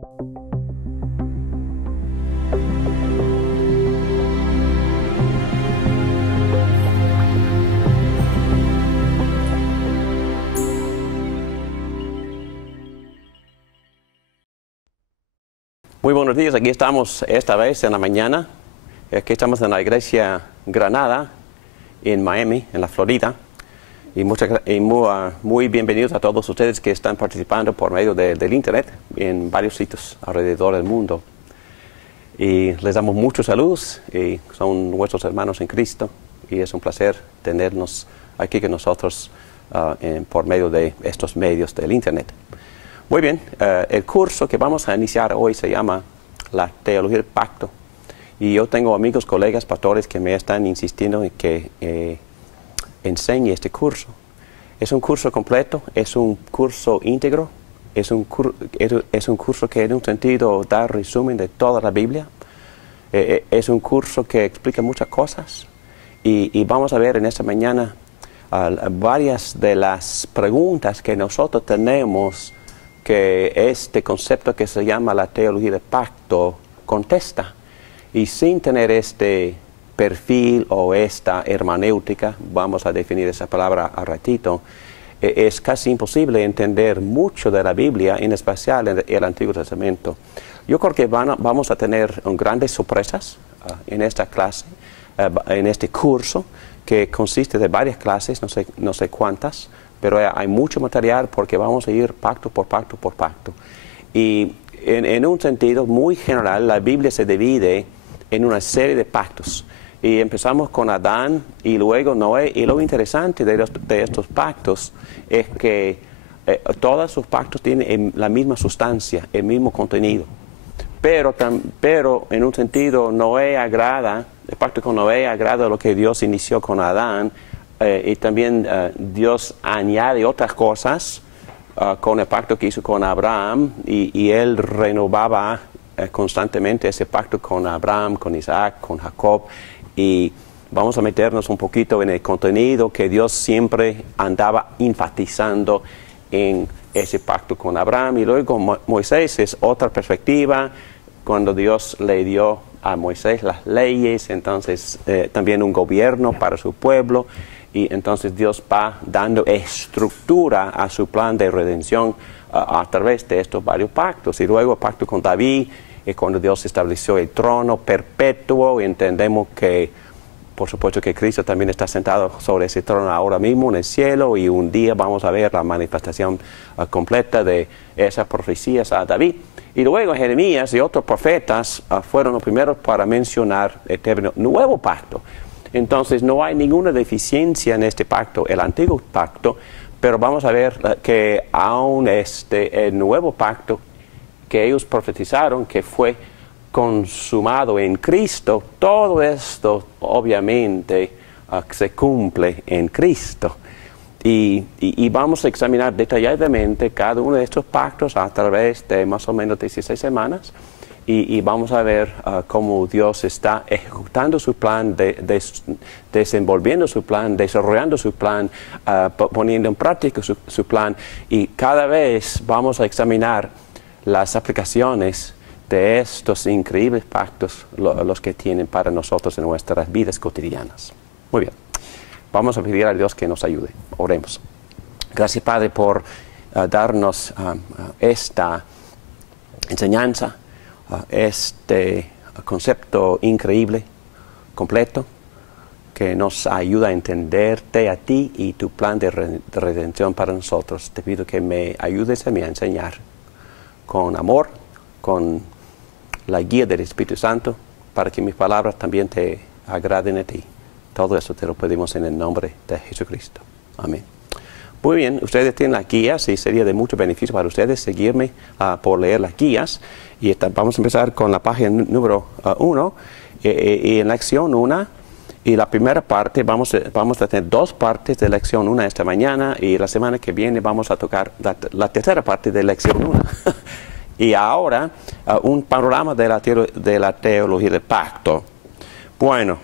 Muy buenos días, aquí estamos esta vez en la mañana. Aquí estamos en la iglesia Granada, en Miami, en la Florida. Y muy bienvenidos a todos ustedes que están participando por medio del internet en varios sitios alrededor del mundo. Y les damos muchos saludos, y son nuestros hermanos en Cristo. Y es un placer tenernos aquí con nosotros por medio de estos medios del internet. Muy bien, el curso que vamos a iniciar hoy se llama La Teología del Pacto. Y yo tengo amigos, colegas, pastores que me están insistiendo en que enseñe este curso. Es un curso completo, es un curso íntegro, es un curso que en un sentido da resumen de toda la Biblia. Es un curso que explica muchas cosas. Y vamos a ver en esta mañana varias de las preguntas que nosotros tenemos que este concepto que se llama la teología del pacto contesta. Y sin tener este perfil o esta hermenéutica, vamos a definir esa palabra a ratito, es casi imposible entender mucho de la Biblia, en especial en el Antiguo Testamento. Yo creo que vamos a tener grandes sorpresas en esta clase, en este curso, que consiste de varias clases, no sé cuántas, pero hay mucho material porque vamos a ir pacto por pacto por pacto. Y en un sentido muy general, la Biblia se divide en una serie de pactos. Y empezamos con Adán y luego Noé. Y lo interesante de estos pactos es que todos sus pactos tienen la misma sustancia, el mismo contenido. Pero en un sentido, el pacto con Noé agrada lo que Dios inició con Adán. Y también Dios añade otras cosas con el pacto que hizo con Abraham y él renovaba constantemente ese pacto con Abraham, con Isaac, con Jacob. Y vamos a meternos un poquito en el contenido que Dios siempre andaba enfatizando en ese pacto con Abraham. Y luego Moisés es otra perspectiva, cuando Dios le dio a Moisés las leyes, entonces también un gobierno para su pueblo. Y entonces Dios va dando estructura a su plan de redención a través de estos varios pactos. Y luego el pacto con David, cuando Dios estableció el trono perpetuo, entendemos que, por supuesto, que Cristo también está sentado sobre ese trono ahora mismo en el cielo, y un día vamos a ver la manifestación completa de esas profecías a David. Y luego Jeremías y otros profetas fueron los primeros para mencionar el término nuevo pacto. Entonces no hay ninguna deficiencia en este pacto, el antiguo pacto, pero vamos a ver que aún el nuevo pacto que ellos profetizaron, que fue consumado en Cristo, todo esto obviamente se cumple en Cristo. Y vamos a examinar detalladamente cada uno de estos pactos a través de más o menos 16 semanas. Y vamos a ver cómo Dios está ejecutando su plan, desenvolviendo su plan, desarrollando su plan, poniendo en práctica su plan. Y cada vez vamos a examinar las aplicaciones de estos increíbles pactos, los que tienen para nosotros en nuestras vidas cotidianas. Muy bien, vamos a pedir a Dios que nos ayude. Oremos. Gracias, Padre, por darnos esta enseñanza, este concepto increíble, completo, que nos ayuda a entenderte a ti y tu plan de redención para nosotros. Te pido que me ayudes a mí a enseñar con amor, con la guía del Espíritu Santo, para que mis palabras también te agraden a ti. Todo eso te lo pedimos en el nombre de Jesucristo. Amén. Muy bien, ustedes tienen las guías y sería de mucho beneficio para ustedes seguirme por leer las guías. Y vamos a empezar con la página número 1 y en lección 1. Y la primera parte, vamos a tener 2 partes de lección 1 esta mañana, y la semana que viene vamos a tocar la tercera parte de lección 1. Y ahora un panorama de la teología del pacto. Bueno,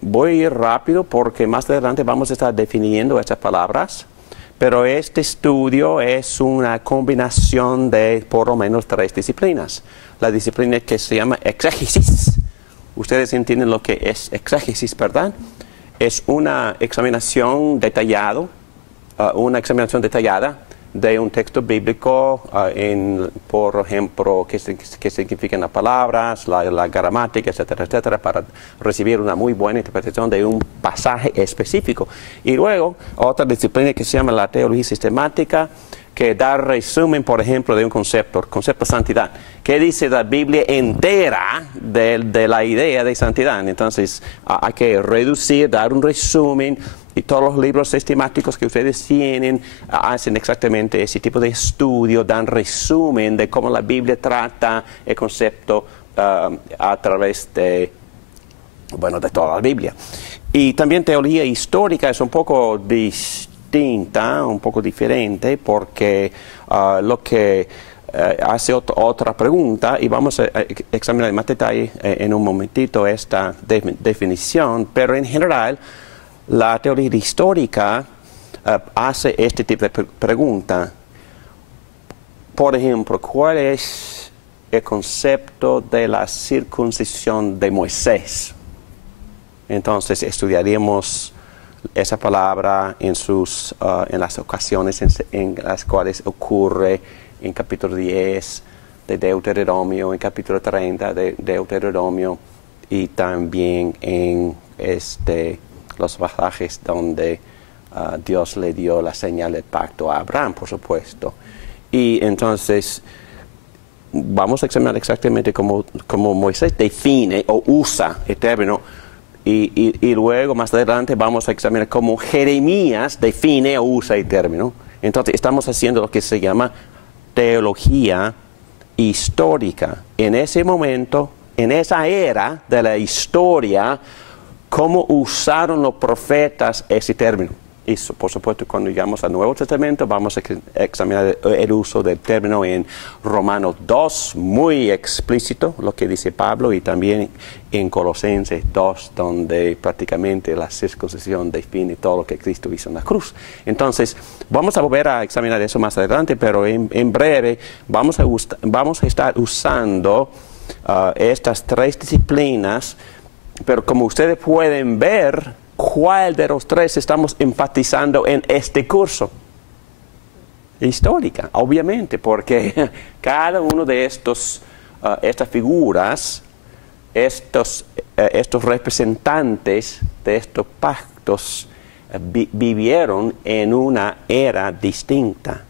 voy a ir rápido porque más adelante vamos a estar definiendo estas palabras, pero este estudio es una combinación de por lo menos 3 disciplinas. La disciplina que se llama exégesis. Ustedes entienden lo que es exégesis, ¿verdad? Es una examinación detallada de un texto bíblico, por ejemplo, qué significan las palabras, la gramática, etcétera, etcétera, para recibir una muy buena interpretación de un pasaje específico. Y luego, otra disciplina que se llama la teología sistemática, que da resumen, por ejemplo, de un concepto, el concepto de santidad. ¿Qué dice la Biblia entera de la idea de santidad? Entonces, hay que reducir, dar un resumen, y todos los libros sistemáticos que ustedes tienen hacen exactamente ese tipo de estudio, dan resumen de cómo la Biblia trata el concepto a través de toda la Biblia. Y también teología histórica es un poco distinta, un poco diferente, porque lo que hace otra pregunta, y vamos a examinar en más detalle en un momentito esta definición, pero en general la teología histórica hace este tipo de pregunta. Por ejemplo, ¿cuál es el concepto de la circuncisión de Moisés? Entonces estudiaríamos esa palabra en las ocasiones en las cuales ocurre en capítulo 10 de Deuteronomio, en capítulo 30 de Deuteronomio, y también en los pasajes donde Dios le dio la señal del pacto a Abraham, por supuesto. Y entonces vamos a examinar exactamente cómo Moisés define o usa el término, y luego más adelante vamos a examinar cómo Jeremías define o usa el término. Entonces estamos haciendo lo que se llama teología histórica. En ese momento, en esa era de la historia, cómo usaron los profetas ese término. Y por supuesto, cuando llegamos al Nuevo Testamento, vamos a examinar el uso del término en Romanos 2, muy explícito lo que dice Pablo, y también en Colosenses 2, donde prácticamente la circuncisión define todo lo que Cristo hizo en la cruz. Entonces, vamos a volver a examinar eso más adelante, pero en breve vamos a estar usando estas 3 disciplinas. Pero como ustedes pueden ver, ¿cuál de los 3 estamos enfatizando en este curso? Histórica, obviamente, porque cada uno de estas figuras, estos representantes de estos pactos vivieron en una era distinta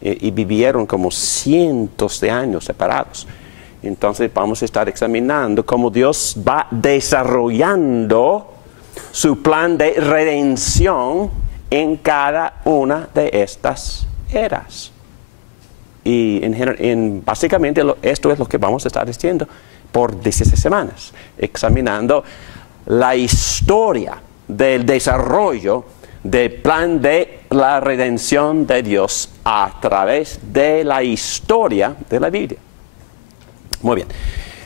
y vivieron como cientos de años separados. Entonces vamos a estar examinando cómo Dios va desarrollando su plan de redención en cada una de estas eras. Y básicamente esto es lo que vamos a estar haciendo por 16 semanas, examinando la historia del desarrollo del plan de la redención de Dios a través de la historia de la Biblia. Muy bien.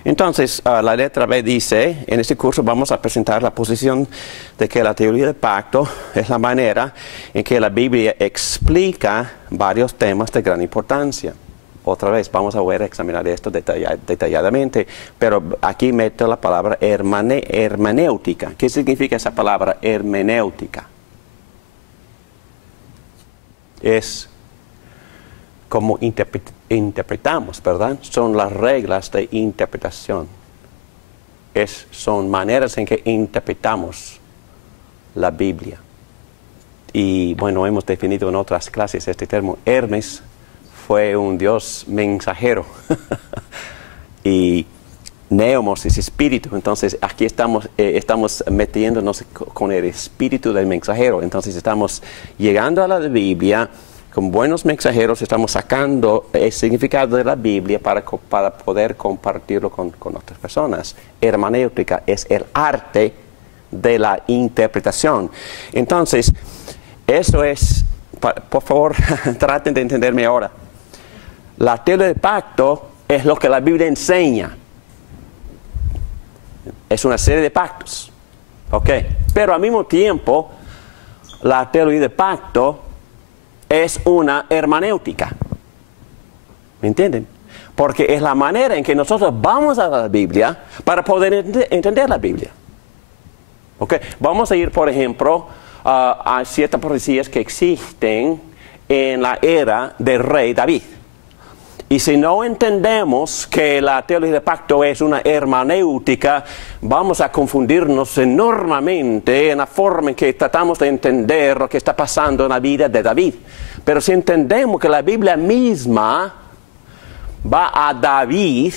Entonces, la letra B dice, en este curso vamos a presentar la posición de que la teoría del pacto es la manera en que la Biblia explica varios temas de gran importancia. Otra vez, vamos a ver, examinar esto detalladamente, pero aquí meto la palabra hermenéutica. ¿Qué significa esa palabra hermenéutica? Es como interpretamos, ¿verdad? Son las reglas de interpretación. Son maneras en que interpretamos la Biblia. Y bueno, hemos definido en otras clases este término. Hermes fue un dios mensajero. Y Neumos es espíritu. Entonces aquí estamos metiéndonos con el espíritu del mensajero. Entonces estamos llegando a la Biblia. Con buenos mensajeros estamos sacando el significado de la Biblia para poder compartirlo con otras personas. Hermenéutica es el arte de la interpretación. Entonces, eso es, por favor, traten de entenderme ahora. La teoría del pacto es lo que la Biblia enseña. Es una serie de pactos. ¿Ok? Pero al mismo tiempo, la teoría del pacto es una hermenéutica. ¿Me entienden? Porque es la manera en que nosotros vamos a la Biblia para poder entender la Biblia. ¿Okay? Vamos a ir, por ejemplo, a ciertas profecías que existen en la era del rey David. Y si no entendemos que la teología del pacto es una hermenéutica, vamos a confundirnos enormemente en la forma en que tratamos de entender lo que está pasando en la vida de David. Pero si entendemos que la Biblia misma va a David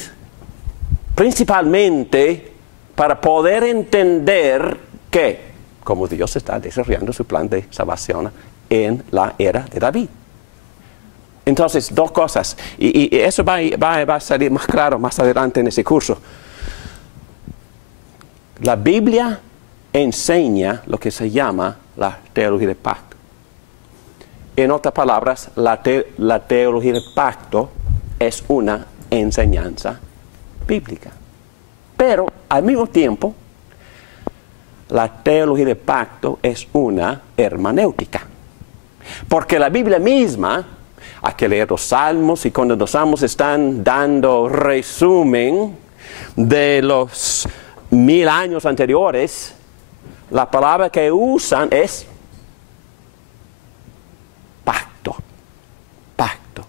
principalmente para poder entender que, como Dios está desarrollando su plan de salvación en la era de David. Entonces, dos cosas, y eso va a salir más claro más adelante en ese curso. La Biblia enseña lo que se llama la teología del pacto. En otras palabras, la teología del pacto es una enseñanza bíblica. Pero, al mismo tiempo, la teología del pacto es una hermenéutica. Porque la Biblia misma, hay que leer los salmos, y cuando los salmos están dando resumen de los 1000 años anteriores, la palabra que usan es pacto. Pacto.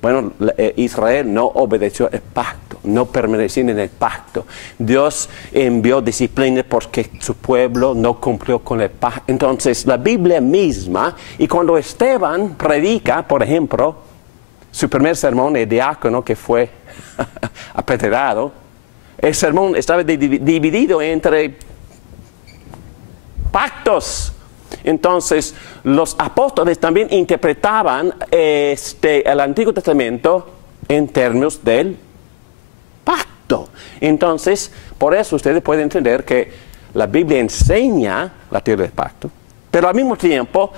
Bueno, Israel no obedeció el pacto, no permaneció en el pacto. Dios envió disciplina porque su pueblo no cumplió con el pacto. Entonces, la Biblia misma, y cuando Esteban predica, por ejemplo, su primer sermón, el diácono que fue apedreado, el sermón estaba dividido entre pactos. Entonces, los apóstoles también interpretaban el Antiguo Testamento en términos del pacto. Entonces, por eso ustedes pueden entender que la Biblia enseña la teología del pacto, pero al mismo tiempo,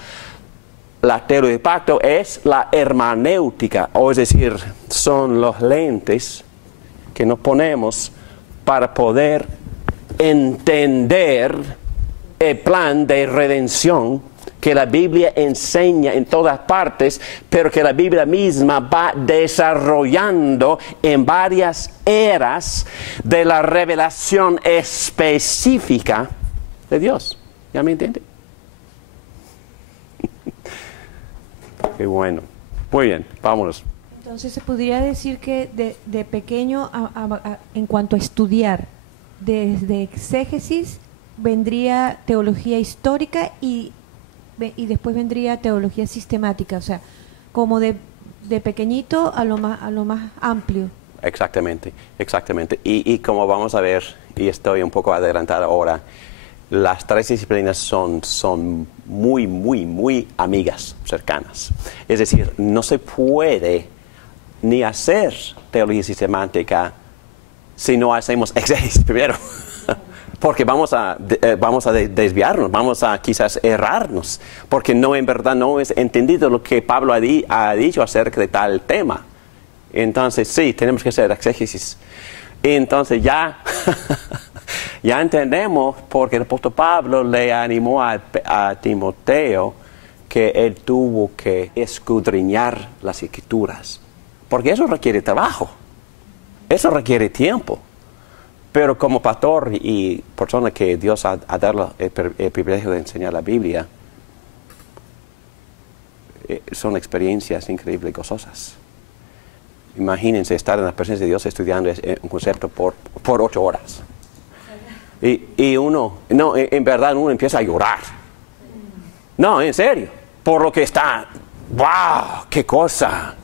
la teología del pacto es la hermenéutica, o es decir, son los lentes que nos ponemos para poder entender el plan de redención que la Biblia enseña en todas partes, pero que la Biblia misma va desarrollando en varias eras de la revelación específica de Dios. ¿Ya me entiende? Qué bueno. Muy bien, vámonos. Entonces se podría decir que de pequeño, en cuanto a estudiar, desde exégesis, vendría teología histórica y después vendría teología sistemática, o sea, como de pequeñito a lo más amplio. Exactamente, exactamente. Y como vamos a ver, y estoy un poco adelantada ahora, las tres disciplinas son muy, muy, muy amigas, cercanas. Es decir, no se puede ni hacer teología sistemática si no hacemos exégesis primero. Porque vamos a desviarnos, vamos a quizás errarnos, porque en verdad no es entendido lo que Pablo ha dicho acerca de tal tema. Entonces sí, tenemos que hacer exégesis. Entonces ya entendemos porque el apóstol Pablo le animó a Timoteo que él tuvo que escudriñar las escrituras. Porque eso requiere trabajo, eso requiere tiempo. Pero como pastor y persona que Dios ha dado el privilegio de enseñar la Biblia, son experiencias increíbles y gozosas. Imagínense estar en la presencia de Dios estudiando un concepto por 8 horas. Y uno, no, en verdad uno empieza a llorar. No, en serio. Por lo que está, ¡wow! ¡Qué cosa!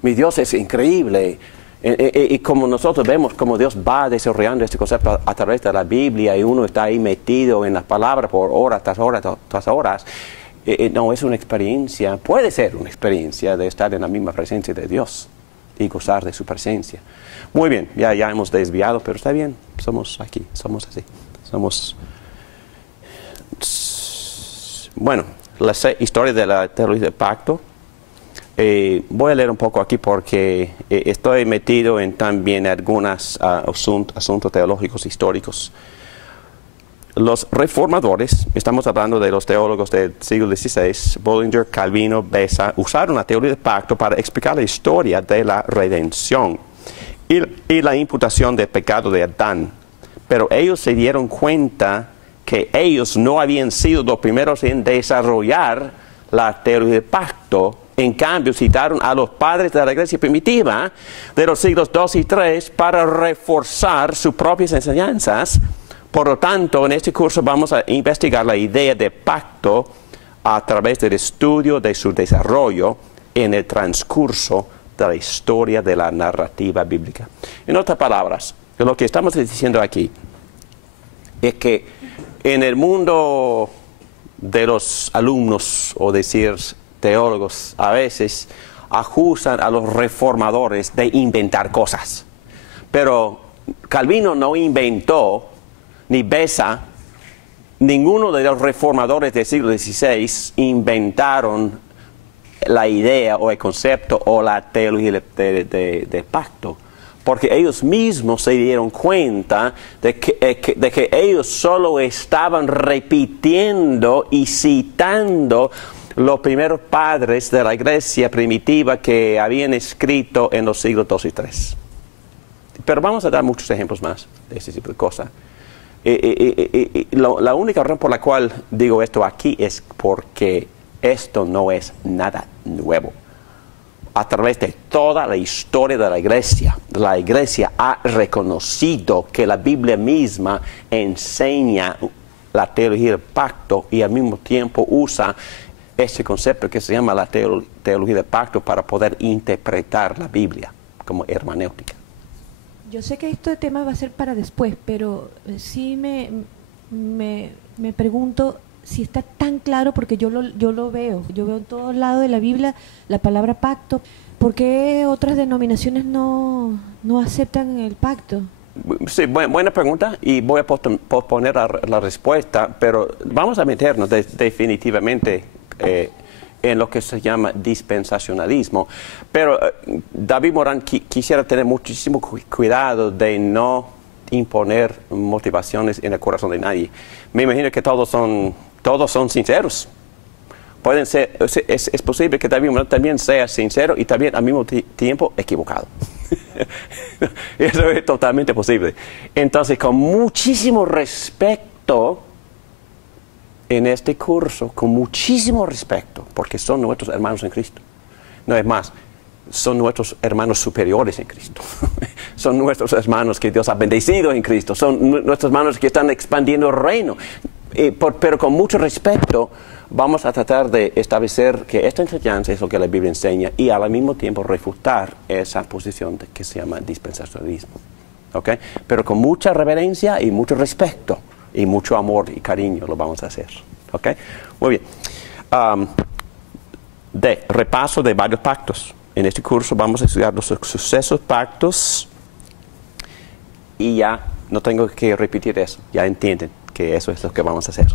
Mi Dios es increíble. Y como nosotros vemos como Dios va desarrollando este concepto a través de la Biblia y uno está ahí metido en las palabras por horas tras horas tras horas, no es una experiencia, puede ser una experiencia de estar en la misma presencia de Dios y gozar de su presencia. Muy bien, ya hemos desviado, pero está bien, somos aquí, somos así. Bueno, la historia de la teología del pacto. Voy a leer un poco aquí porque estoy metido en también algunos asuntos teológicos históricos. los reformadores, estamos hablando de los teólogos del siglo XVI, Bullinger, Calvino, Beza, usaron la teoría del pacto para explicar la historia de la redención y la imputación del pecado de Adán. Pero ellos se dieron cuenta que ellos no habían sido los primeros en desarrollar la teoría del pacto. En cambio, citaron a los padres de la iglesia primitiva de los siglos II y III para reforzar sus propias enseñanzas. Por lo tanto, en este curso vamos a investigar la idea de pacto a través del estudio de su desarrollo en el transcurso de la historia de la narrativa bíblica. En otras palabras, lo que estamos diciendo aquí es que en el mundo de los alumnos, o decir teólogos, a veces acusan a los reformadores de inventar cosas. Pero Calvino no inventó, ni Beza, ninguno de los reformadores del siglo XVI inventaron la idea o el concepto o la teología de pacto, porque ellos mismos se dieron cuenta de que ellos solo estaban repitiendo y citando los primeros padres de la iglesia primitiva que habían escrito en los siglos II y III. Pero vamos a dar muchos ejemplos más de ese tipo de cosas. La única razón por la cual digo esto aquí es porque esto no es nada nuevo. A través de toda la historia de la iglesia ha reconocido que la Biblia misma enseña la teología del pacto y al mismo tiempo usa este concepto que se llama la teología del pacto para poder interpretar la Biblia como hermenéutica. Yo sé que este tema va a ser para después, pero sí me pregunto si está tan claro, porque yo lo veo en todos lados de la Biblia la palabra pacto. ¿Por qué otras denominaciones no aceptan el pacto? Sí, buena pregunta, y voy a posponer la respuesta, pero vamos a meternos definitivamente en lo que se llama dispensacionalismo. Pero David Morán quisiera tener muchísimo cuidado de no imponer motivaciones en el corazón de nadie. Me imagino que todos son sinceros. Pueden ser, es posible que David Morán también sea sincero y también al mismo tiempo equivocado. Eso es totalmente posible. Entonces, con muchísimo respeto en este curso, con muchísimo respeto, porque son nuestros hermanos en Cristo. No es más, son nuestros hermanos superiores en Cristo. Son nuestros hermanos que Dios ha bendecido en Cristo. Son nuestros hermanos que están expandiendo el reino. Pero con mucho respeto vamos a tratar de establecer que esta enseñanza es lo que la Biblia enseña y al mismo tiempo refutar esa posición que se llama dispensacionalismo. ¿Okay? Pero con mucha reverencia y mucho respeto y mucho amor y cariño lo vamos a hacer. ¿Okay? Muy bien. De repaso de varios pactos. En este curso vamos a estudiar los sucesos pactos y ya no tengo que repetir eso. Ya entienden que eso es lo que vamos a hacer.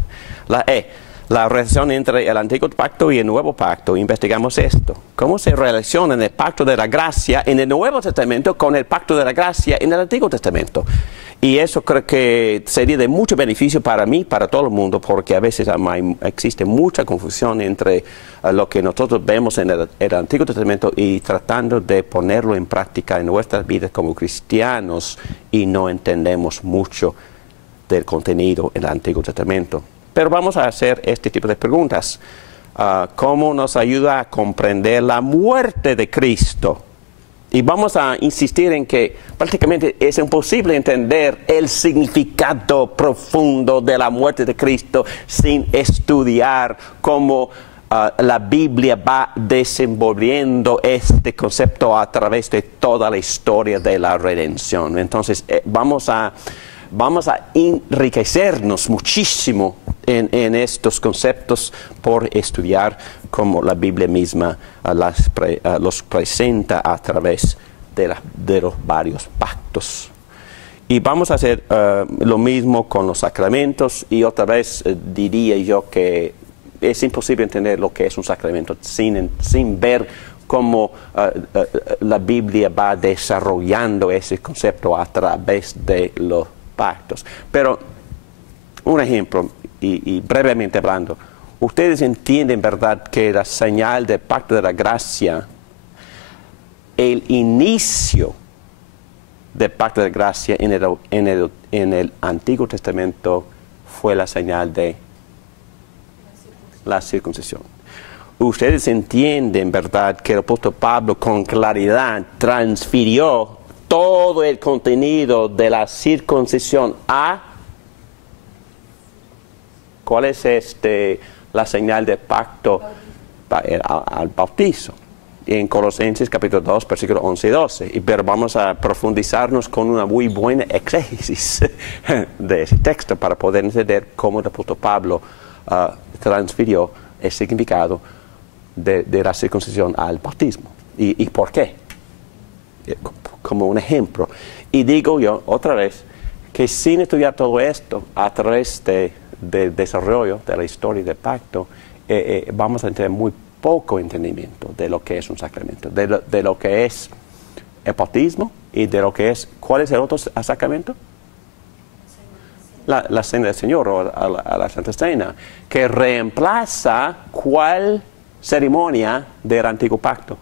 La relación entre el antiguo pacto y el nuevo pacto. Investigamos esto. ¿Cómo se relaciona el pacto de la gracia en el Nuevo Testamento con el pacto de la gracia en el Antiguo Testamento? Y eso creo que sería de mucho beneficio para mí, para todo el mundo, porque a veces existe mucha confusión entre lo que nosotros vemos en el Antiguo Testamento y tratando de ponerlo en práctica en nuestras vidas como cristianos y no entendemos mucho del contenido en el Antiguo Testamento. Pero vamos a hacer este tipo de preguntas. ¿Cómo nos ayuda a comprender la muerte de Cristo? Y vamos a insistir en que prácticamente es imposible entender el significado profundo de la muerte de Cristo sin estudiar cómo la Biblia va desenvolviendo este concepto a través de toda la historia de la redención. Entonces, vamos a enriquecernos muchísimo en estos conceptos por estudiar cómo la Biblia misma los presenta a través de los varios pactos. Y vamos a hacer lo mismo con los sacramentos, y otra vez diría yo que es imposible entender lo que es un sacramento sin ver cómo la Biblia va desarrollando ese concepto a través de los pactos. Pero un ejemplo, y brevemente hablando, ustedes entienden, ¿verdad?, que la señal del pacto de la gracia, el inicio del pacto de gracia en el Antiguo Testamento fue la señal de la circuncisión. Ustedes entienden, ¿verdad?, que el apóstol Pablo con claridad transfirió todo el contenido de la circuncisión a... ¿Cuál es la señal de pacto? Al bautizo. En Colosenses capítulo 2, versículos 11 y 12. Pero vamos a profundizarnos con una muy buena exégesis de ese texto para poder entender cómo el apóstol Pablo transfirió el significado de la circuncisión al bautismo. ¿Y por qué? Como un ejemplo. Y digo yo otra vez que sin estudiar todo esto a través del desarrollo de la historia del pacto, vamos a tener muy poco entendimiento de lo que es un sacramento, de lo que es el bautismo y de lo que es... ¿Cuál es el otro sacramento? La Cena del Señor o a la Santa Cena, que reemplaza ¿cuál ceremonia del Antiguo Pacto?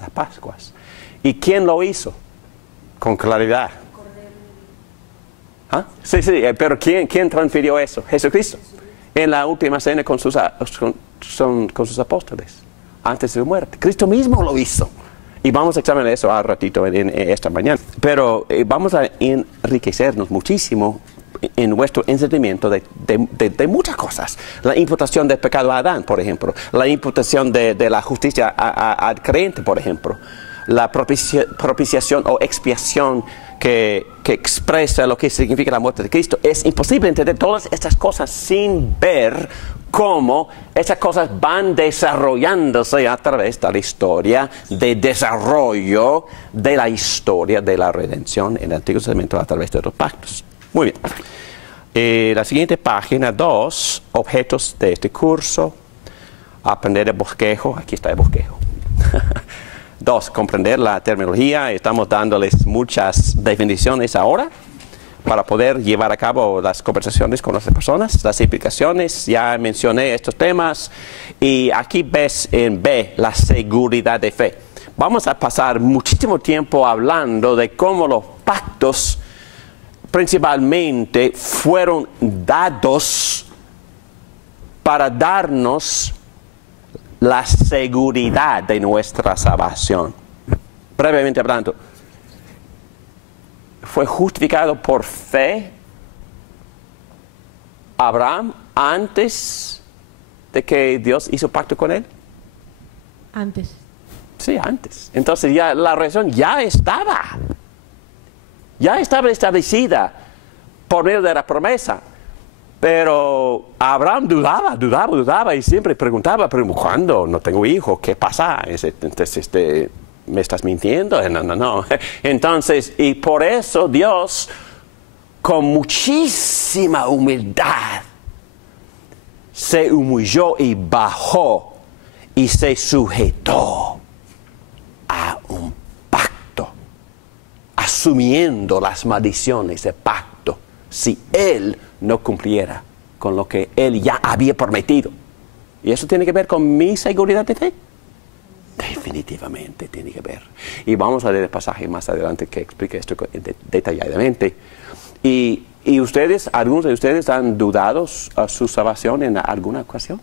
Las Pascuas. ¿Y quién lo hizo? Con claridad. ¿Ah? Sí, pero ¿quién transfirió eso? Jesucristo. En la última cena con sus apóstoles, antes de su muerte. Cristo mismo lo hizo. Y vamos a examinar eso al ratito en esta mañana. Pero vamos a enriquecernos muchísimo en nuestro entendimiento de muchas cosas. La imputación del pecado a Adán, por ejemplo. La imputación de la justicia al creyente, por ejemplo. La propiciación o expiación que expresa lo que significa la muerte de Cristo. Es imposible entender todas estas cosas sin ver cómo esas cosas van desarrollándose a través de la historia de desarrollo de la historia de la redención en el Antiguo Testamento a través de los pactos. Muy bien. La siguiente página, 2, objetos de este curso. Aprender el bosquejo. Aquí está el bosquejo. 2, comprender la terminología. Estamos dándoles muchas definiciones ahora para poder llevar a cabo las conversaciones con las personas, las implicaciones. Ya mencioné estos temas. Y aquí ves en B la seguridad de fe. Vamos a pasar muchísimo tiempo hablando de cómo los pactos principalmente fueron dados para darnos la seguridad de nuestra salvación. Brevemente hablando, ¿fue justificado por fe Abraham antes de que Dios hizo pacto con él? Antes. Sí, antes. Entonces ya la razón ya estaba establecida por medio de la promesa. Pero Abraham dudaba y siempre preguntaba, pero ¿cuándo? No tengo hijos, ¿qué pasa? Entonces, ¿me estás mintiendo? No. Entonces, y por eso Dios, con muchísima humildad, se humilló y bajó y se sujetó a un pacto, asumiendo las maldiciones del pacto, si Él no cumpliera con lo que Él ya había prometido. ¿Y eso tiene que ver con mi seguridad de fe? Definitivamente tiene que ver. Y vamos a leer el pasaje más adelante que explique esto detalladamente. Y ustedes, algunos de ustedes han dudado a su salvación en alguna ocasión.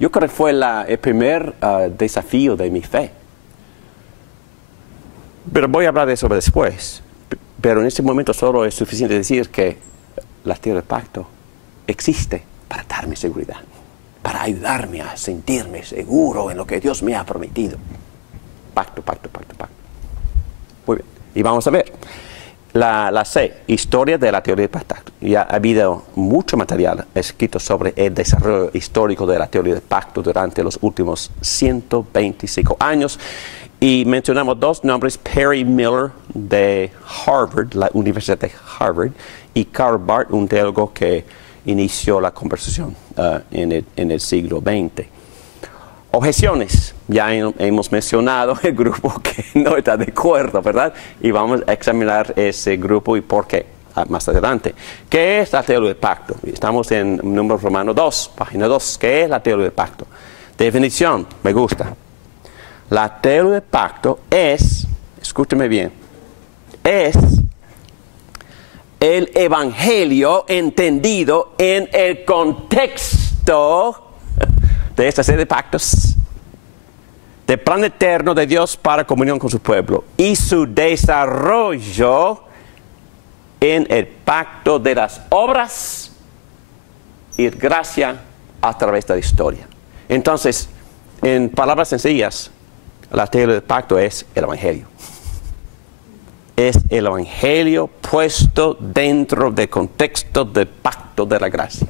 Yo creo que fue el primer desafío de mi fe. Pero voy a hablar de eso después. Pero en este momento solo es suficiente decir que la tierra del pacto existe para darme seguridad, para ayudarme a sentirme seguro en lo que Dios me ha prometido. Pacto. Muy bien. Y vamos a ver. La C, historia de la teoría del pacto. Ya ha habido mucho material escrito sobre el desarrollo histórico de la teoría del pacto durante los últimos 125 años. Y mencionamos dos nombres, Perry Miller de Harvard, la Universidad de Harvard, y Karl Barth, un teólogo que inició la conversación en el siglo XX. objeciones. Ya hemos mencionado el grupo que no está de acuerdo, ¿verdad? Y vamos a examinar ese grupo y por qué más adelante. ¿Qué es la teología del pacto? Estamos en número romano 2, página 2. ¿Qué es la teología del pacto? Definición, me gusta. La teología del pacto es, escúcheme bien, es el evangelio entendido en el contexto de esta serie de pactos, del plan eterno de Dios para comunión con su pueblo y su desarrollo en el pacto de las obras y gracia a través de la historia. Entonces, en palabras sencillas, la teología del pacto es el evangelio. Es el evangelio puesto dentro del contexto del pacto de la gracia.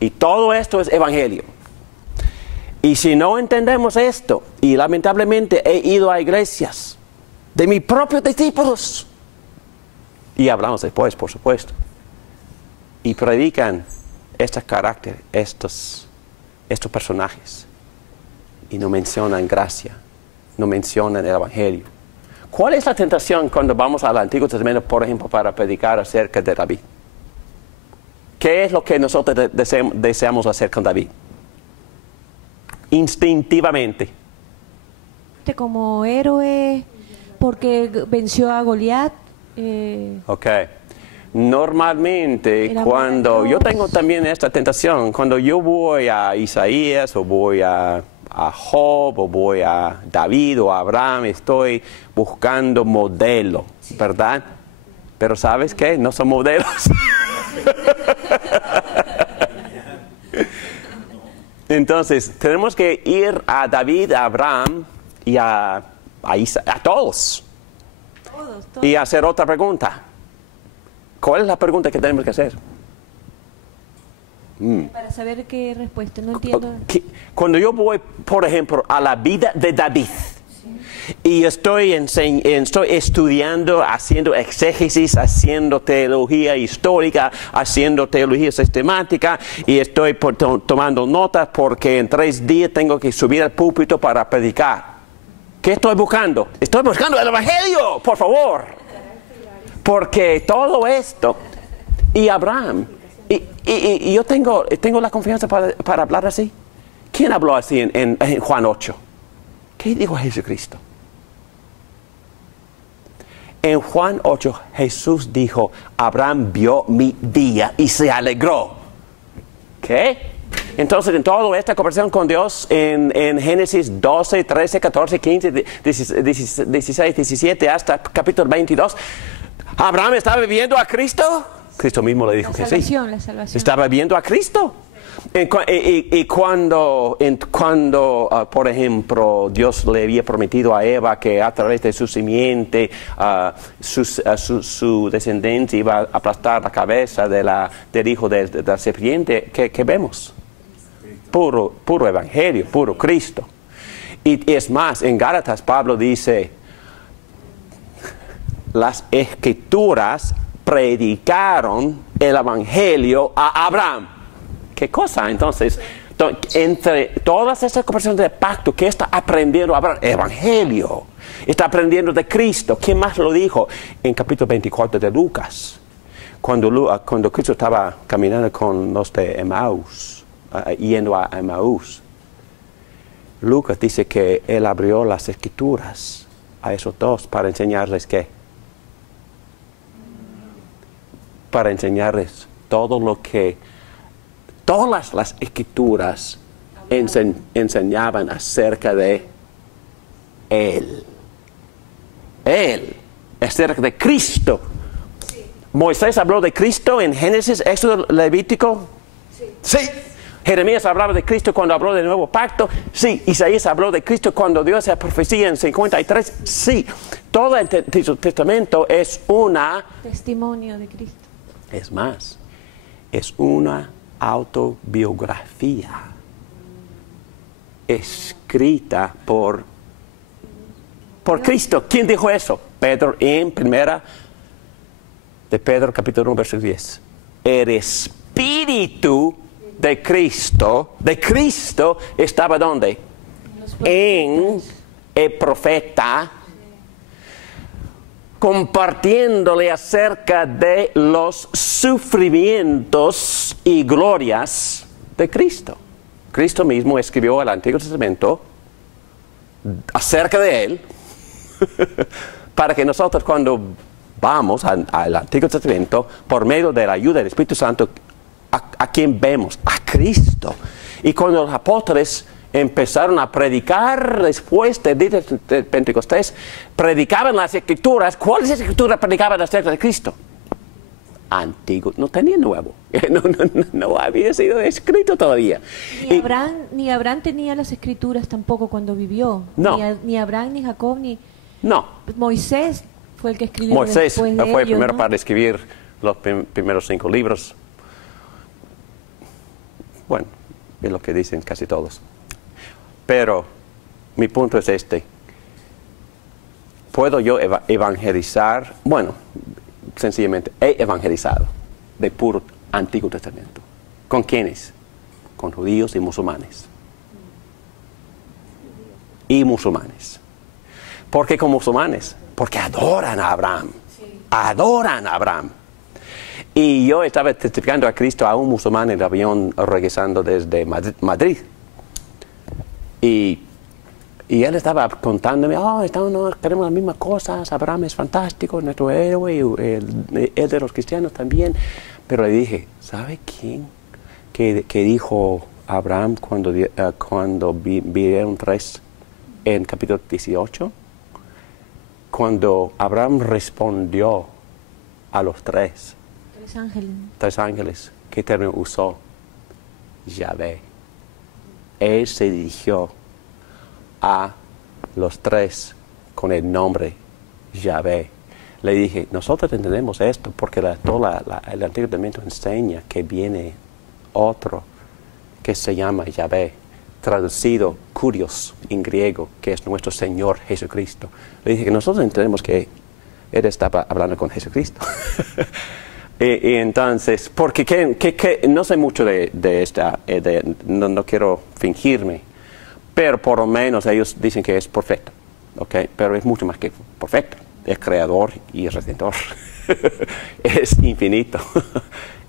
Y todo esto es evangelio. Y si no entendemos esto, y lamentablemente he ido a iglesias de mis propios discípulos, y hablamos después, por supuesto, y predican estos caracteres, estos personajes, y no mencionan gracia, no mencionan el evangelio. ¿Cuál es la tentación cuando vamos al Antiguo Testamento, por ejemplo, para predicar acerca de David? ¿Qué es lo que nosotros deseamos hacer con David? Instintivamente. Como héroe, porque venció a Goliat. Ok. Normalmente, cuando yo tengo también esta tentación, cuando yo voy a Isaías o voy a Job o voy a David o a Abraham, estoy buscando modelo, ¿verdad? Pero ¿sabes qué? No son modelos. Entonces, tenemos que ir a David, a Abraham y a todos. Y hacer otra pregunta. ¿Cuál es la pregunta que tenemos que hacer? Para saber qué respuesta, no entiendo. Cuando yo voy, por ejemplo, a la vida de David, y estoy estudiando, haciendo exégesis, haciendo teología histórica, haciendo teología sistemática, y estoy tomando notas porque en 3 días tengo que subir al púlpito para predicar. ¿Qué estoy buscando? Estoy buscando el evangelio, por favor. Porque todo esto, y Abraham, y yo tengo la confianza para hablar así. ¿Quién habló así en Juan 8? ¿Qué dijo Jesucristo? En Juan 8 Jesús dijo, Abraham vio mi día y se alegró. ¿Qué? Entonces, en toda esta conversación con Dios, en Génesis 12, 13, 14, 15, 16, 17, hasta capítulo 22, ¿Abraham estaba viviendo a Cristo? Cristo mismo le dijo que sí. La salvación. Estaba viendo a Cristo. Y cuando por ejemplo, Dios le había prometido a Eva que a través de su simiente, su descendencia iba a aplastar la cabeza del hijo de la serpiente, ¿qué vemos? Puro evangelio, puro Cristo. Y es más, en Gálatas Pablo dice, las escrituras predicaron el evangelio a Abraham. ¿Qué cosa? Entonces, entre todas esas conversaciones de pacto, ¿qué está aprendiendo Abraham? Evangelio. Está aprendiendo de Cristo. ¿Quién más lo dijo? En capítulo 24 de Lucas. Cuando Cristo estaba caminando con los de Emaús, yendo a Emaús, Lucas dice que él abrió las escrituras a esos dos para enseñarles ¿qué? Para enseñarles todo lo que todas las escrituras enseñaban acerca de Él. Él, acerca de Cristo. Sí. Moisés habló de Cristo en Génesis, Éxodo, Levítico. Sí. Jeremías hablaba de Cristo cuando habló del nuevo pacto. Sí. Isaías habló de Cristo cuando dio esa profecía en 53. Sí. Todo el Testamento es una... testimonio de Cristo. Es más, es una autobiografía escrita por Cristo. ¿Quién dijo eso? Pedro, en primera de Pedro capítulo 1 versículo 10. El Espíritu de Cristo estaba ¿dónde? en el profeta, compartiéndole acerca de los sufrimientos y glorias de Cristo. Cristo mismo escribió el Antiguo Testamento acerca de Él, para que nosotros cuando vamos al Antiguo Testamento, por medio de la ayuda del Espíritu Santo, ¿a quién vemos? A Cristo. Y cuando los apóstoles empezaron a predicar después del día de Pentecostés, predicaban las Escrituras. ¿Cuáles Escrituras predicaban acerca de Cristo? Antiguo, no tenía nuevo, no había sido escrito todavía. Ni Abraham tenía las Escrituras tampoco cuando vivió. No. Ni Abraham, ni Jacob, ni No. Moisés fue el que escribió Moisés después de fue el ellos, primero ¿no? para escribir los primeros 5 libros. Bueno, es lo que dicen casi todos. Pero mi punto es este. ¿Puedo yo evangelizar? Bueno, sencillamente he evangelizado de puro Antiguo Testamento. ¿Con quiénes? Con judíos y musulmanes. Y musulmanes. ¿Por qué con musulmanes? Porque adoran a Abraham. Sí. Adoran a Abraham. Y yo estaba testificando a Cristo a un musulmán en el avión regresando desde Madrid. Y él estaba contándome, queremos las mismas cosas, Abraham es fantástico, nuestro héroe, el de los cristianos también. Pero le dije, ¿sabe quién que dijo Abraham cuando vieron 3 en capítulo 18? Cuando Abraham respondió a los 3 ángeles. 3 ángeles, ¿qué término usó? Yahvé. Él se dirigió a los 3 con el nombre Yahvé. Le dije, nosotros entendemos esto porque el Antiguo Testamento enseña que viene otro que se llama Yahvé, traducido Kurios en griego, que es nuestro Señor Jesucristo. Le dije que nosotros entendemos que él estaba hablando con Jesucristo. y entonces, porque no sé mucho de esta, no quiero fingirme, pero por lo menos ellos dicen que es perfecto, ¿ok? Pero es mucho más que perfecto, es creador y redentor, es infinito.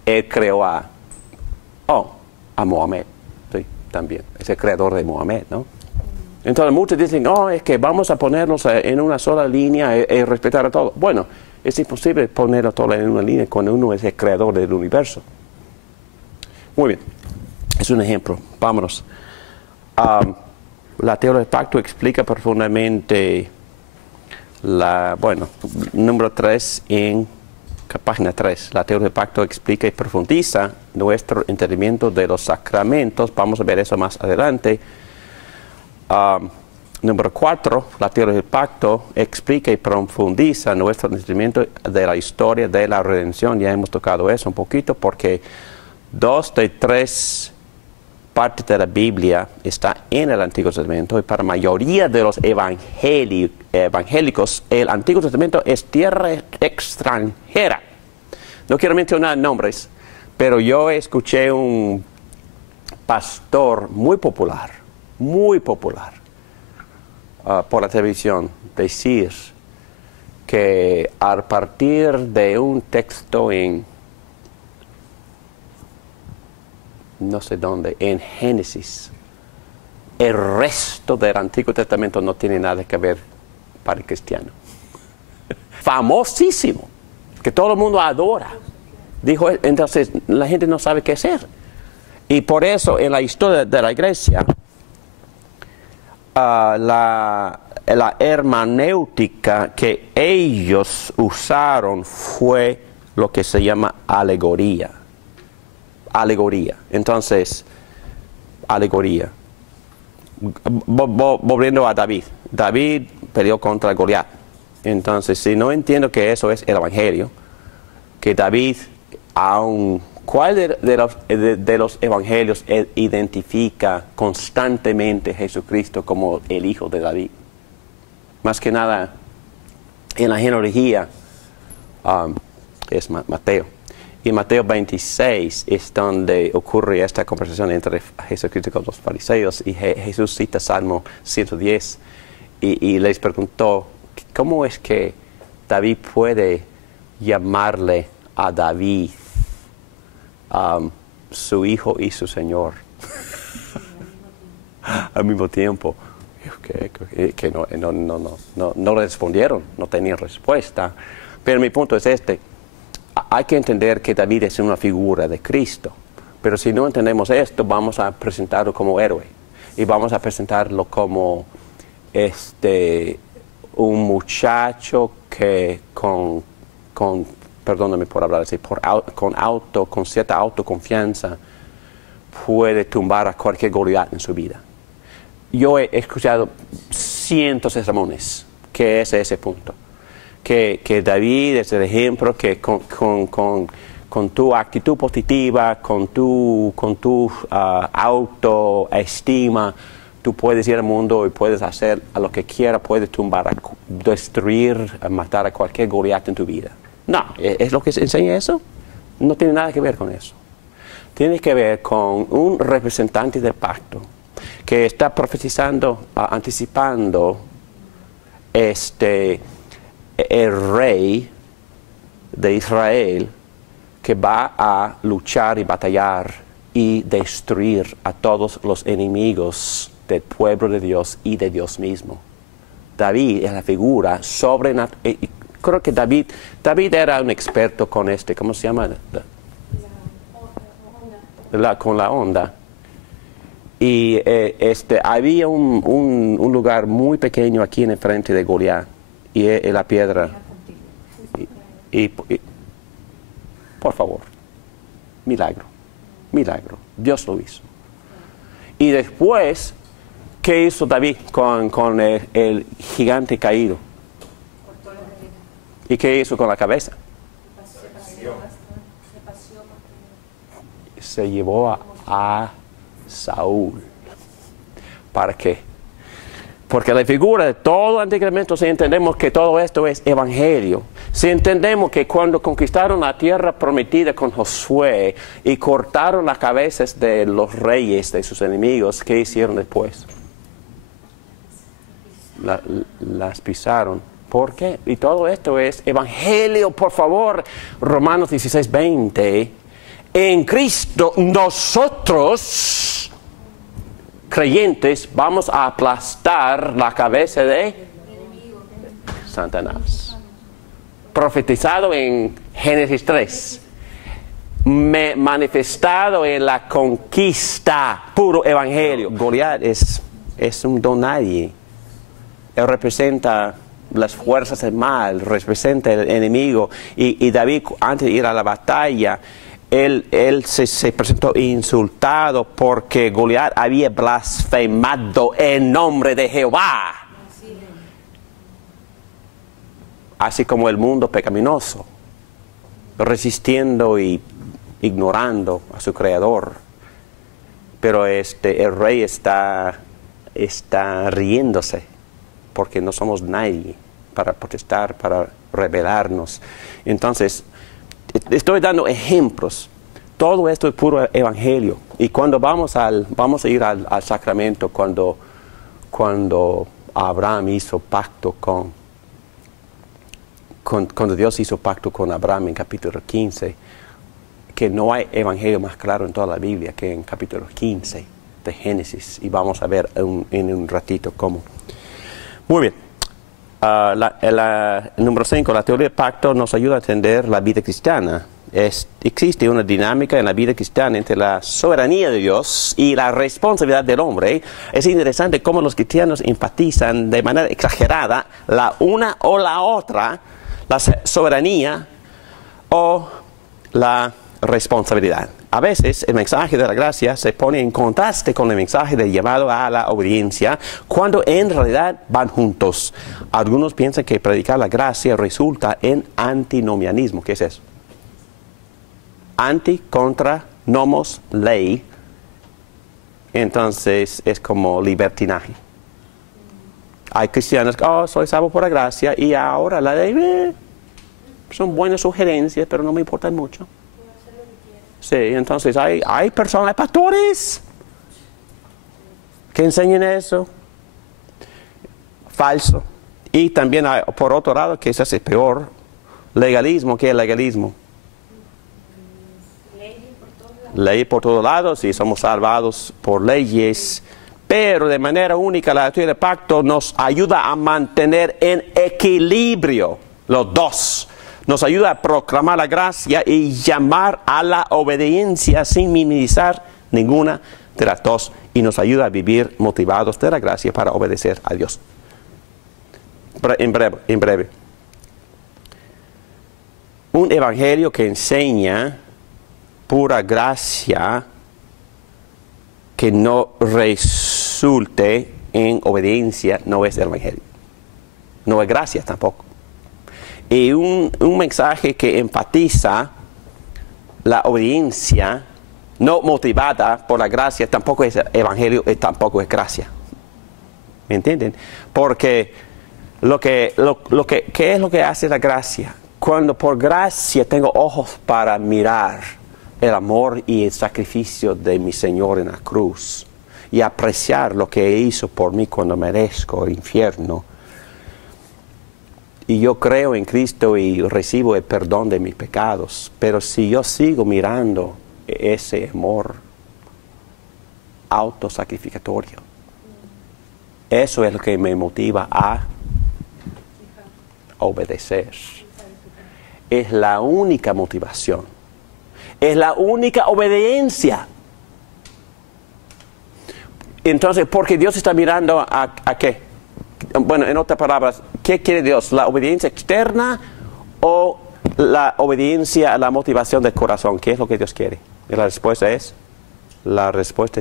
Él creó a Mohammed, sí, también, es el creador de Mohammed, ¿no? Entonces muchos dicen, es que vamos a ponerlos en una sola línea y respetar a todos. Bueno, es imposible ponerlo todo en una línea cuando uno es el creador del universo. Muy bien, es un ejemplo, vámonos. La teoría del pacto explica profundamente número 3 en página 3. La teoría del pacto explica y profundiza nuestro entendimiento de los sacramentos. Vamos a ver eso más adelante. Número 4, la teoría del pacto explica y profundiza nuestro entendimiento de la historia de la redención. Ya hemos tocado eso un poquito porque 2 de 3 partes de la Biblia está en el Antiguo Testamento y para la mayoría de los evangélicos el Antiguo Testamento es tierra extranjera. No quiero mencionar nombres, pero yo escuché un pastor muy popular por la televisión decir que a partir de un texto en no sé dónde, en Génesis, el resto del Antiguo Testamento no tiene nada que ver para el cristiano. Famosísimo, que todo el mundo adora. Dijo él, entonces la gente no sabe qué hacer. Y por eso en la historia de la iglesia, la hermenéutica que ellos usaron fue lo que se llama alegoría. Entonces, alegoría. Volviendo a David. David peleó contra Goliat. Entonces, si no entiendo que eso es el evangelio, que David, ¿cuál de los evangelios identifica constantemente a Jesucristo como el hijo de David? Más que nada, en la genealogía es Mateo. Y Mateo 26 es donde ocurre esta conversación entre Jesucristo y los fariseos, y Jesús cita Salmo 110 y les preguntó, ¿cómo es que David puede llamarle a David su hijo y su Señor al mismo tiempo? Que no respondieron, no tenían respuesta. Pero mi punto es este: hay que entender que David es una figura de Cristo, pero si no entendemos esto, vamos a presentarlo como héroe y vamos a presentarlo como un muchacho que perdóname por hablar así, con cierta autoconfianza puede tumbar a cualquier Goliat en su vida. Yo he escuchado cientos de sermones que es ese punto, que David es el ejemplo que con tu actitud positiva, con tu autoestima, tú puedes ir al mundo y puedes hacer a lo que quieras, puedes tumbar, destruir, matar a cualquier Goliat en tu vida. No, ¿es lo que se enseña eso? No tiene nada que ver con eso. Tiene que ver con un representante del pacto que está profetizando, anticipando el rey de Israel que va a luchar y batallar y destruir a todos los enemigos del pueblo de Dios y de Dios mismo. David es la figura sobrenatural. Creo que David era un experto con ¿cómo se llama? Con la onda. Y había un lugar muy pequeño aquí en el frente de Goliat, y la piedra. Y por favor, milagro. Dios lo hizo. Y después, ¿qué hizo David con el gigante caído? ¿Y qué hizo con la cabeza? Se llevó a Saúl. ¿Para qué? Porque la figura de todo el Antiguo Testamento, si entendemos que todo esto es evangelio, si entendemos que cuando conquistaron la tierra prometida con Josué y cortaron las cabezas de los reyes, de sus enemigos, ¿qué hicieron después? Las pisaron. ¿Por qué? Y todo esto es evangelio, por favor. Romanos 16:20. En Cristo nosotros, creyentes, vamos a aplastar la cabeza de Satanás. Profetizado en Génesis 3. Manifestado en la conquista. Puro evangelio. Goliat es un don nadie. Él representa las fuerzas del mal, representa el enemigo. Y David, antes de ir a la batalla, él se presentó insultado porque Goliat había blasfemado el nombre de Jehová. Así como el mundo pecaminoso, resistiendo y ignorando a su creador. Pero el rey está riéndose, porque no somos nadie para protestar, para rebelarnos. Entonces, estoy dando ejemplos. Todo esto es puro evangelio. Y cuando vamos a ir al sacramento, cuando Abraham hizo pacto cuando Dios hizo pacto con Abraham en capítulo 15, que no hay evangelio más claro en toda la Biblia que en capítulo 15 de Génesis. Y vamos a ver en un ratito cómo. Muy bien. El número 5, la teoría del pacto nos ayuda a entender la vida cristiana. Existe una dinámica en la vida cristiana entre la soberanía de Dios y la responsabilidad del hombre. Es interesante cómo los cristianos enfatizan de manera exagerada la una o la otra, la soberanía o la responsabilidad. A veces el mensaje de la gracia se pone en contraste con el mensaje del llamado a la obediencia, cuando en realidad van juntos. Algunos piensan que predicar la gracia resulta en antinomianismo. ¿Qué es eso? Anti, contra, nomos, ley. Entonces es como libertinaje. Hay cristianos que, soy salvo por la gracia y ahora la ley, son buenas sugerencias, pero no me importan mucho. Sí, entonces hay personas, hay pastores que enseñan eso. Falso. Y también hay, por otro lado, que ese es peor, legalismo. ¿Qué es legalismo? Ley por todos lados y somos salvados por leyes. Pero de manera única la doctrina del pacto nos ayuda a mantener en equilibrio los dos. Nos ayuda a proclamar la gracia y llamar a la obediencia sin minimizar ninguna de las dos. Y nos ayuda a vivir motivados de la gracia para obedecer a Dios. En breve. Un evangelio que enseña pura gracia que no resulte en obediencia no es el evangelio. No es gracia tampoco. Y un mensaje que enfatiza la obediencia no motivada por la gracia tampoco es evangelio y tampoco es gracia. ¿Me entienden? Porque ¿qué es lo que hace la gracia? Cuando por gracia tengo ojos para mirar el amor y el sacrificio de mi Señor en la cruz y apreciar lo que hizo por mí cuando merezco el infierno. Y yo creo en Cristo y recibo el perdón de mis pecados. Pero si yo sigo mirando ese amor autosacrificatorio, eso es lo que me motiva a obedecer. Es la única motivación. Es la única obediencia. Entonces, porque Dios está mirando a qué. Bueno, en otras palabras, ¿qué quiere Dios? ¿La obediencia externa o la obediencia a la motivación del corazón? ¿Qué es lo que Dios quiere? Y la respuesta es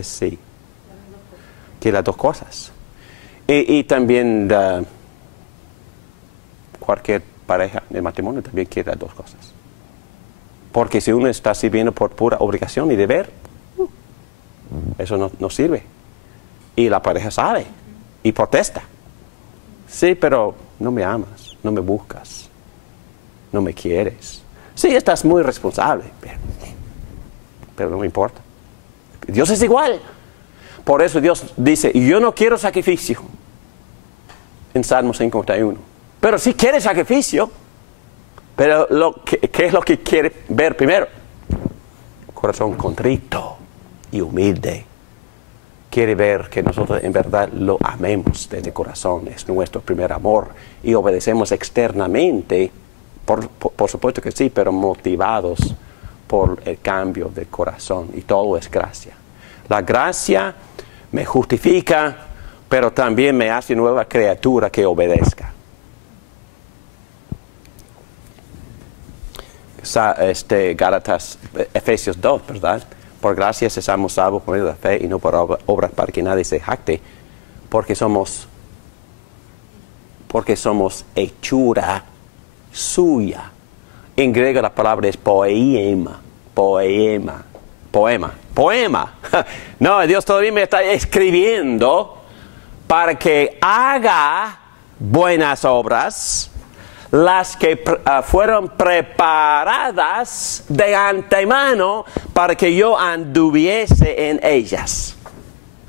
sí. Quiere las dos cosas. Y también cualquier pareja de matrimonio también quiere las dos cosas. Porque si uno está sirviendo por pura obligación y deber, eso no sirve. Y la pareja sabe y protesta. Sí, pero no me amas, no me buscas, no me quieres. Sí, estás muy responsable, pero no me importa. Dios es igual. Por eso Dios dice, yo no quiero sacrificio, en Salmo 51. Pero sí quiere sacrificio. Pero ¿qué es lo que quiere ver primero? Corazón contrito y humilde. Quiere ver que nosotros en verdad lo amemos desde corazón. Es nuestro primer amor. Y obedecemos externamente, por supuesto que sí, pero motivados por el cambio del corazón. Y todo es gracia. La gracia me justifica, pero también me hace nueva criatura que obedezca. Efesios 2, ¿verdad? Por gracia somos salvos por medio de la fe y no por obras para que nadie se jacte, porque somos hechura suya. En griego la palabra es poema. No, Dios todavía me está escribiendo para que haga buenas obras, las que fueron preparadas de antemano para que yo anduviese en ellas.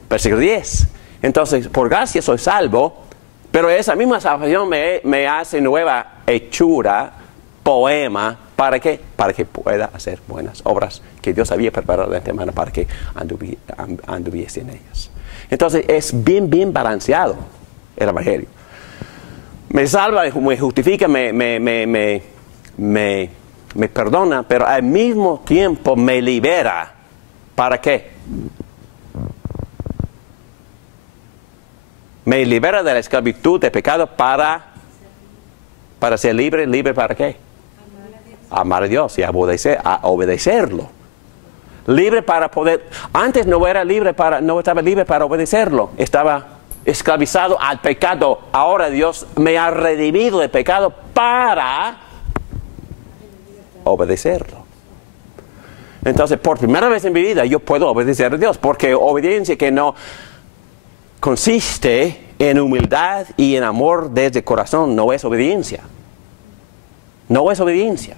Versículo 10. Entonces, por gracia soy salvo, pero esa misma salvación me hace nueva hechura, poema, ¿para qué? Para que pueda hacer buenas obras que Dios había preparado de antemano para que anduviese en ellas. Entonces, es bien balanceado el evangelio. Me salva, me justifica, me perdona, pero al mismo tiempo me libera. ¿Para qué? Me libera de la esclavitud de pecado para ser libre. ¿Libre para qué? Amar a Dios y obedecerlo. Libre para poder. Antes no estaba libre para obedecerlo. Estaba esclavizado al pecado. Ahora Dios me ha redimido del pecado para obedecerlo. Entonces, por primera vez en mi vida yo puedo obedecer a Dios, porque obediencia que no consiste en humildad y en amor desde el corazón no es obediencia. No es obediencia.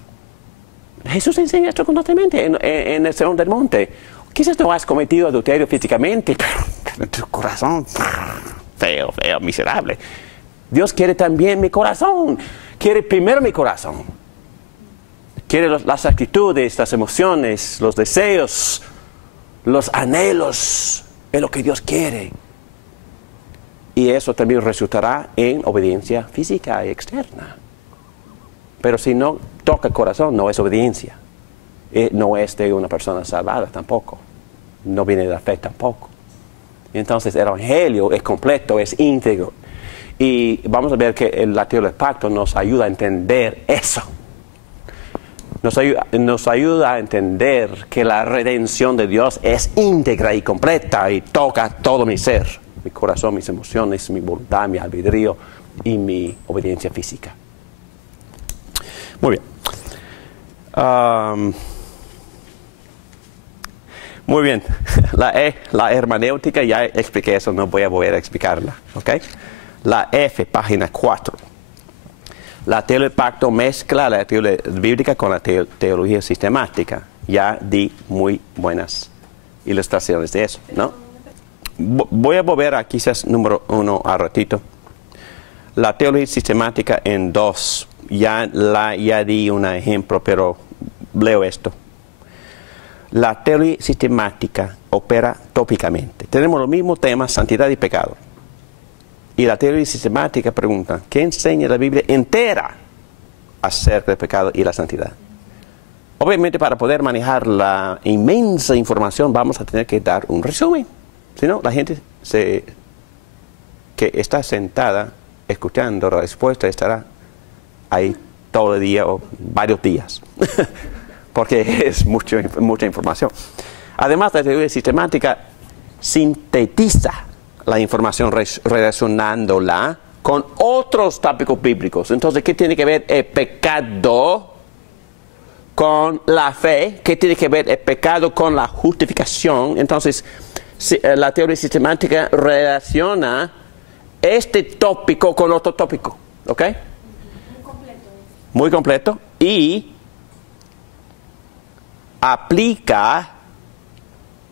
Jesús enseña esto constantemente en el Sermón del Monte. Quizás no has cometido adulterio físicamente, pero en tu corazón, feo, feo, miserable. Dios quiere también mi corazón. Quiere primero mi corazón. Quiere las actitudes, las emociones, los deseos, los anhelos. Es lo que Dios quiere. Y eso también resultará en obediencia física y externa. Pero si no toca el corazón, no es obediencia. No es de una persona salvada tampoco. No viene de la fe tampoco. Entonces el Evangelio es completo, es íntegro. Y vamos a ver que la teología del pacto nos ayuda a entender eso. Nos ayuda a entender que la redención de Dios es íntegra y completa y toca todo mi ser. Mi corazón, mis emociones, mi voluntad, mi albedrío y mi obediencia física. Muy bien. Muy bien. La hermenéutica, ya expliqué eso, no voy a volver a explicarla. ¿Okay? La F, página 4. La teología del pacto mezcla la teología bíblica con la teología sistemática. Ya di muy buenas ilustraciones de eso, ¿no? Voy a volver a quizás número 1 a ratito. La teología sistemática en 2. Ya di un ejemplo, pero leo esto. La teología sistemática opera tópicamente. Tenemos los mismos temas, santidad y pecado. Y la teología sistemática pregunta, ¿qué enseña la Biblia entera acerca del pecado y la santidad? Obviamente, para poder manejar la inmensa información vamos a tener que dar un resumen. Si no, la gente que está sentada escuchando la respuesta estará ahí todo el día o varios días, porque es mucha información. Además, la teoría sistemática sintetiza la información relacionándola con otros tópicos bíblicos. Entonces, ¿qué tiene que ver el pecado con la fe? ¿Qué tiene que ver el pecado con la justificación? Entonces, la teoría sistemática relaciona este tópico con otro tópico, ¿ok? Muy completo. Muy completo. Y aplica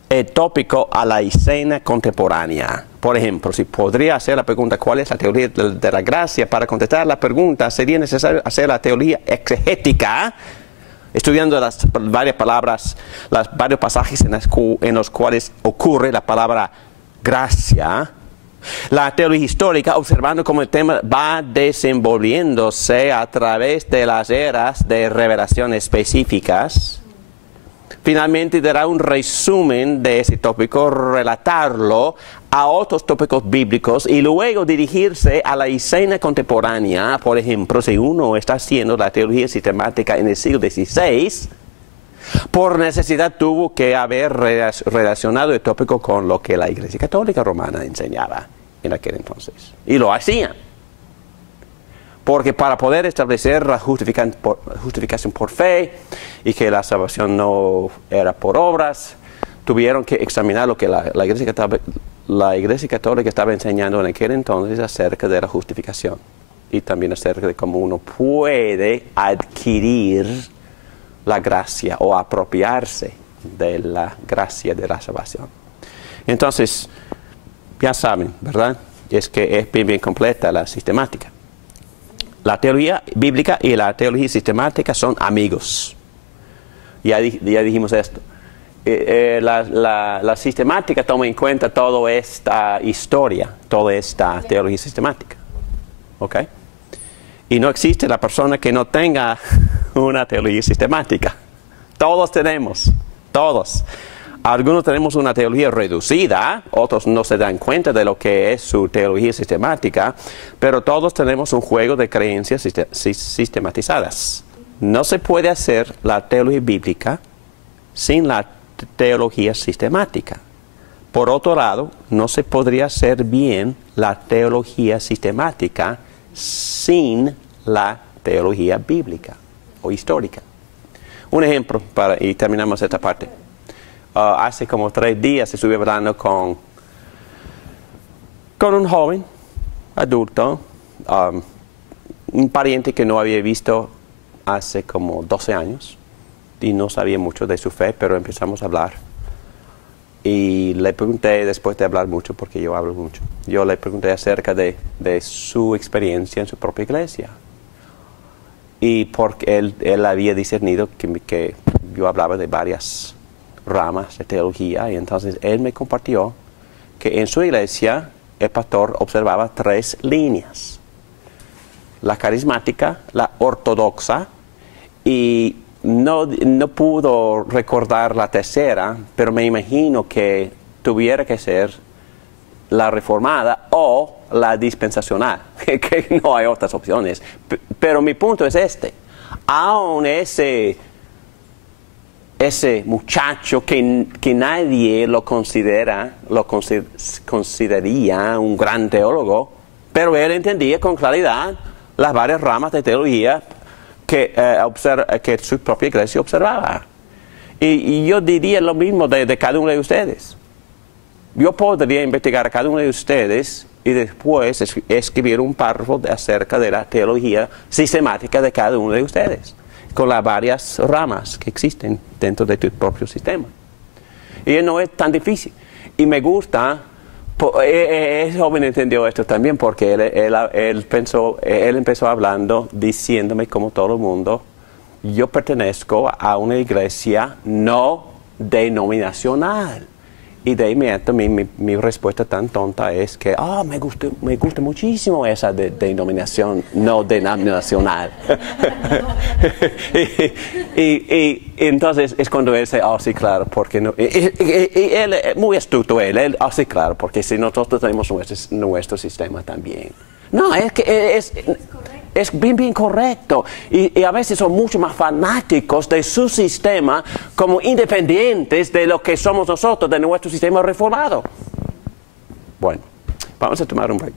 el tópico a la escena contemporánea. Por ejemplo, si podría hacer la pregunta ¿cuál es la teoría de la gracia? Para contestar la pregunta sería necesario hacer la teoría exegética, estudiando las varias palabras, varios pasajes en los cuales ocurre la palabra gracia. La teología histórica, observando cómo el tema va desenvolviéndose a través de las eras de revelación específicas. Finalmente dará un resumen de ese tópico, relatarlo a otros tópicos bíblicos y luego dirigirse a la escena contemporánea. Por ejemplo, si uno está haciendo la teología sistemática en el siglo XVI, por necesidad tuvo que haber relacionado el tópico con lo que la Iglesia Católica Romana enseñaba en aquel entonces. Y lo hacían. Porque para poder establecer la justificación por fe y que la salvación no era por obras, tuvieron que examinar lo que la Iglesia Católica estaba enseñando en aquel entonces acerca de la justificación y también acerca de cómo uno puede adquirir la gracia o apropiarse de la gracia de la salvación. Entonces, ya saben, ¿verdad? Es que es bien completa la sistemática. La teología bíblica y la teología sistemática son amigos. Ya dijimos esto. La sistemática toma en cuenta toda esta historia, toda esta teología sistemática. ¿Ok? Y no existe la persona que no tenga una teología sistemática. Todos tenemos, todos. Algunos tenemos una teología reducida, otros no se dan cuenta de lo que es su teología sistemática, pero todos tenemos un juego de creencias sistematizadas. No se puede hacer la teología bíblica sin la teología sistemática. Por otro lado, no se podría hacer bien la teología sistemática sin la teología bíblica o histórica. Un ejemplo, y terminamos esta parte. Hace como 3 días estuve hablando con un joven adulto, un pariente que no había visto hace como 12 años. y no sabía mucho de su fe, pero empezamos a hablar. Y le pregunté, después de hablar mucho, porque yo hablo mucho, yo le pregunté acerca de su experiencia en su propia iglesia. Y porque él había discernido que yo hablaba de varias ramas de teología, y entonces él me compartió que en su iglesia el pastor observaba 3 líneas: la carismática, la ortodoxa, y no pudo recordar la tercera, pero me imagino que tuviera que ser la reformada o la dispensacional, que no hay otras opciones. Pero mi punto es este: aún ese muchacho que nadie lo consideraría un gran teólogo, pero él entendía con claridad las varias ramas de teología que su propia iglesia observaba. Y yo diría lo mismo de cada uno de ustedes. Yo podría investigar a cada uno de ustedes y después escribir un párrafo acerca de la teología sistemática de cada uno de ustedes, con las varias ramas que existen dentro de tu propio sistema. Y no es tan difícil. Y me gusta, ese joven entendió esto también, porque él empezó hablando, diciéndome como todo el mundo: yo pertenezco a una iglesia no denominacional. Y de inmediato mi respuesta tan tonta es que me gusta muchísimo esa denominación no denominacional. y entonces es cuando él dice: sí, claro, porque no. Y él es muy astuto, él, sí, claro, porque si nosotros tenemos nuestro sistema también. No, es que es bien correcto. Y a veces son mucho más fanáticos de su sistema como independientes de lo que somos nosotros, de nuestro sistema reformado. Bueno, vamos a tomar un break.